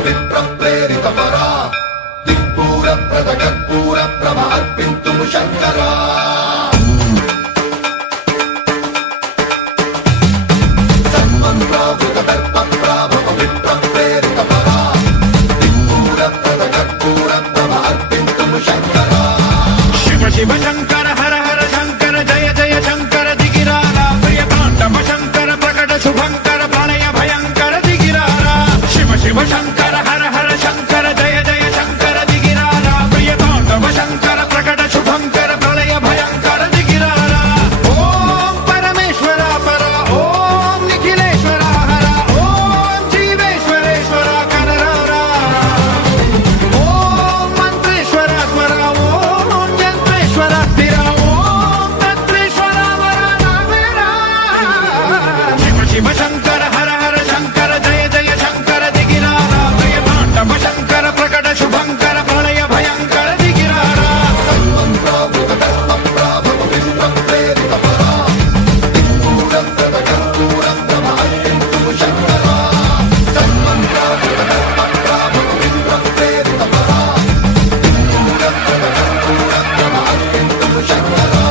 పవిత్ర ప్రేరిత పరా దిక్పూర ప్రద కర్పూర ప్రభ అర్పింతుము శంకరా సన్మంత్రావృత దర్ప ప్రాభ పవిత్ర ప్రేరిత పరా దిక్పూర ప్రద కర్పూర ప్రభ అర్పింతుము శంకరా శివ శివ శంకర హర హర శంకర జయ జయ శంకర దిగిరారా ప్రియ తాండవ శంకర ప్రకట శుభంకర ప్రళయ భయంకర దిగిరారా శివ శివ శంకర హర హర శంకర జయ జయ శంకర దిగిరారా ప్రియ తాండవ శంకర ప్రకట శుభంకర ప్రళయ భయంకర దిగిరారా ఓం పరమేశ్వర పర ఓం నిఖిలేశ్వర హర ఓం జీవేశ్వరేశ్వర కనరారా ఓం మంత్రేశ్వర స్వర ఓం యంత్రేశ్వర స్థిర ఓం తంత్రేశ్వర వరదావేరా శివ శివ శంకర హర హర శంకర జయ జయ శంకర దిగిరారా ప్రియ తాండవ శంకర ప్రకట శుభంకర ప్రళయ భయంకర దిగిరారా సన్మంత్రావృత దర్ప ప్రాభ పవిత్ర ప్రేరిత పరా దిక్పూర ప్రద కర్పూర ప్రభ అర్పింతుము శంకరా సన్మంత్రావృత దర్ప ప్రాభ పవిత్ర ప్రేరిత పరా దిక్పూర ప్రద కర్పూర ప్రభ అర్పింతుము శంకరా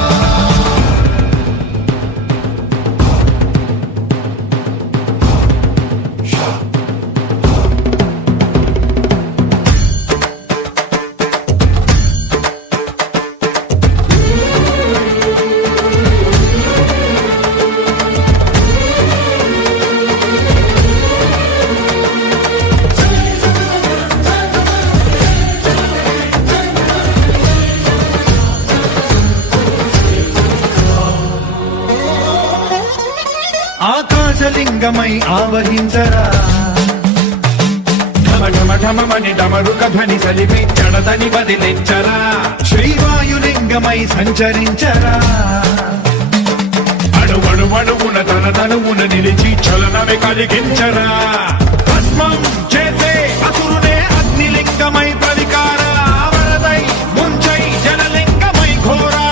ఆకాశలింగమై ఆవహించరా ఢమ ఢమ ఢమమని డమరుక ధ్వని సలిపి జడదని బదిలించరా శ్రీవాయులింగమై సంచరించరా అడుగడుగడుగున తన తనువున నిలిచి చలనమే కలిగించరా భస్మం చేసే అసురునే అగ్నిలింగమై ప్రవికార వరదై ముంచై జలలింగమై ఘోరా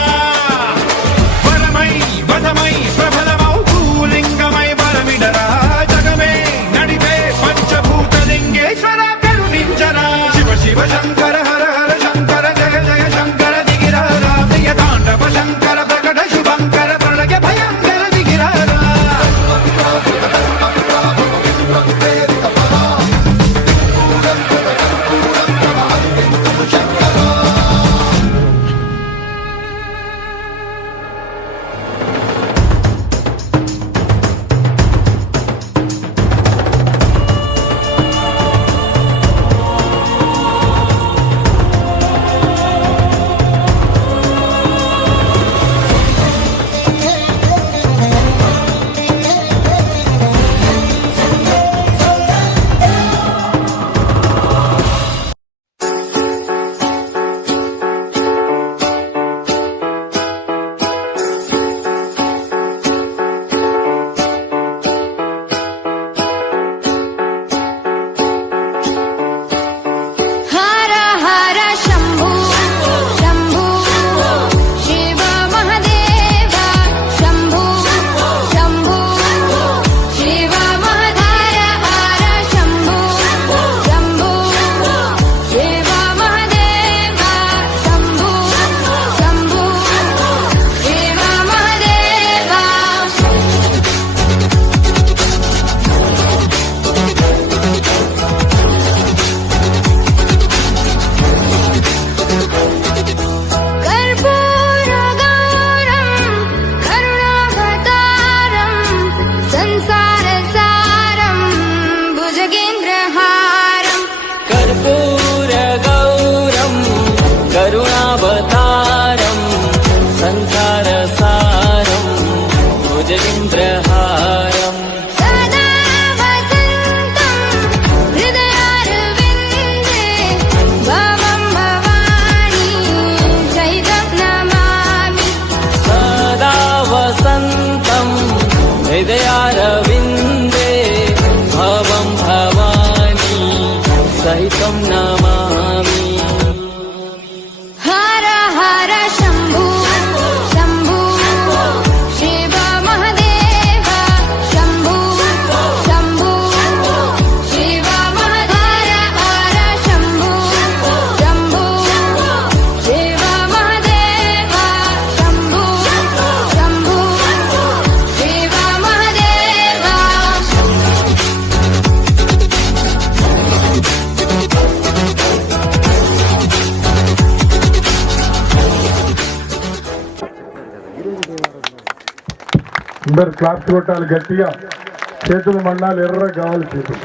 వరమై వదమై ప్రబలమౌ భూలింగమై బలమిడరా జగమే నడిపే పంచభూతలింగేశ్వర కరుణించరా శివ శివ శంకర హర హర శంకర జయ జయ శంకర దిగిరారా ప్రియ తాండవ శంకర ప్రకట శుభంకర ప్రళయ భయంకర దిగిరారా సన్మంత్రావృత దర్ప ప్రాభ పవిత్ర ప్రేరిత పరా దిక్పూర ప్రద కర్పూర ప్రభ అర్పింతుము శంకరా हर हर शंभु शंभु शिव महादेव शंभु शंभु शिव महाधर हर शंभु शंभु शिव महादेव शंभु शंभु शिव महादेव कर्पूरगौरं करुणावतारं संसारसारं भुजगेन्द्रहारं कर्पूरगौरं करुणावतारं संसारसारं भुजगेन्द्रहारम् सदा वसन्तं हृदयारविन्दे भवं भवानी सहितं नमामि सदा वसन्तं हृदयारविन्दे भवं भवानी सहितं नमामि हर हर शंभु शंभु शिव महादेव शंभु शंभु शिव महाधर అందరు క్లాప్స్ కొట్టాలి గట్టిగా, చేతులు మండాలి, ఎర్ర కావాలి చేతులు.